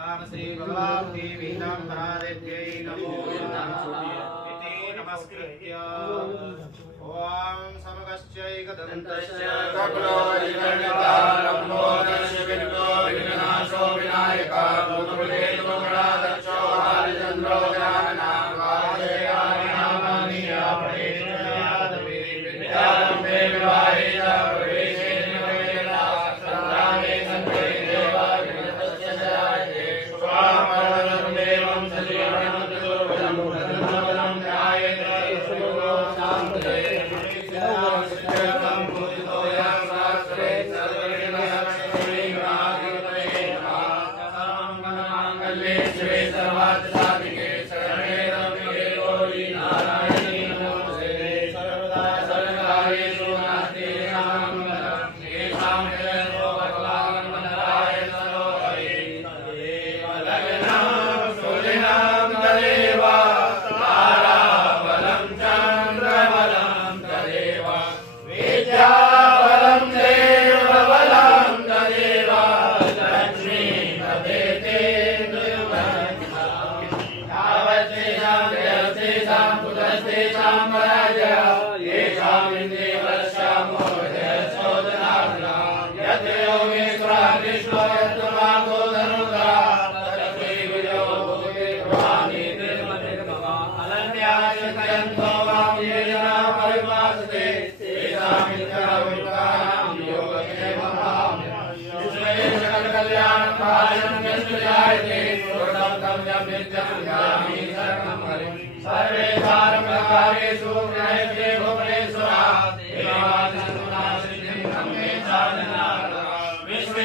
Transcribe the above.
श्री भगवती पीताम्बरादेव्यै नमो इति नमस्कृत्य ओम समगश्चैकदन्तस्य कपिलोऽधिकर्णिकारम्भोदस्य विघ्नो विघ्ननाशो विनायकः भूतभृदेतुमगणादक्षो हरिचन्द्रो जाननामादेयानि आपणेयादवे विद्यारम्भे विवाहे च प्रवेशे निवेदना संग्रामे सन्ते देवा विघ्नस्य जयाये शुभामरणं देवं सजीवनं ध्यायेत् सुखो शान्ते विश्वे